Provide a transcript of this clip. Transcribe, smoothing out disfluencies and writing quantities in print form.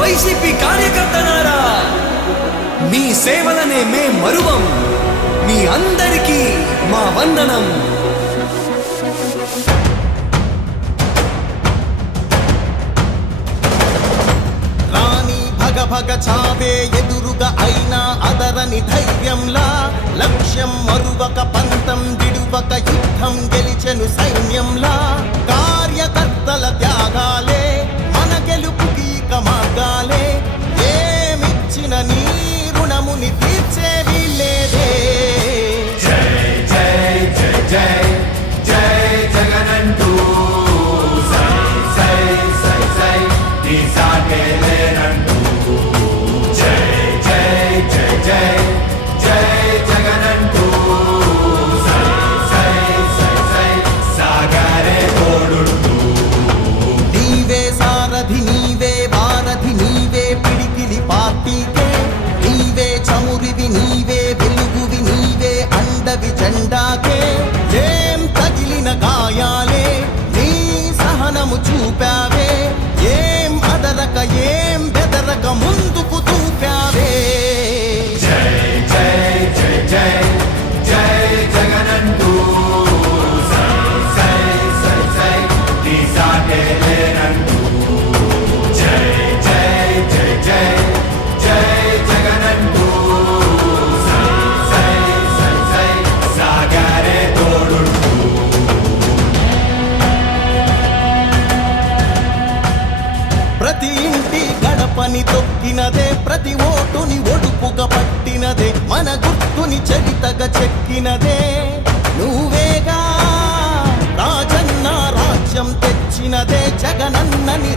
YCP కార్యకర్తలారా, మీ సేవలనే మే మరువం. మీ అందరికీ మా వందనం. భగ చావే ఎదురుగా అయినా అదరని ధైర్యంలా, లక్ష్యం మరువక పంతం విడువక యుద్ధం గెలిచెను సైన్యంలా. కార్యకర్తల త్యాగాలే మన గెలుపుకి మార్గాలే. ఏమిచ్చిన నీ రుణముని తీర్చేది లేదే. జై జై జై జై జై జగనంటూ సై సై సై సై నీ సాగే లేనంటూ. జై జై జై జగనంటూ సై సై సై సై సాగరే తోడుంటూ. నీవే సారథి, నీవే వారధి, నీవే పిడికిలి పార్టీకే. నీవే చమురివి, నీవే వెలుగువి, నీవే అండవి జెండాకే. ఏం తగిలిన గాయాలే నీ సహనము చూపావే. ఏం అదరక ఏం బెదరక ముందుకు చూపావే. జై జై జై జై జై జగనంటూ సై సై సై సై నీ సాగే లేనంటూ. జై జై జై జై జై జగనంటూ సై సై సై సై సాగరే తోడుంటూ. ప్రతి ఇంటి గడపని తొక్కినదే, ప్రతి ఓటుని ఒడుపుగా పట్టినదే, మన గుర్తుని చరితగా చెక్కినదే నువ్వేగా. రాజన్న రాజ్యం తెచ్చినదే, జగనన్నని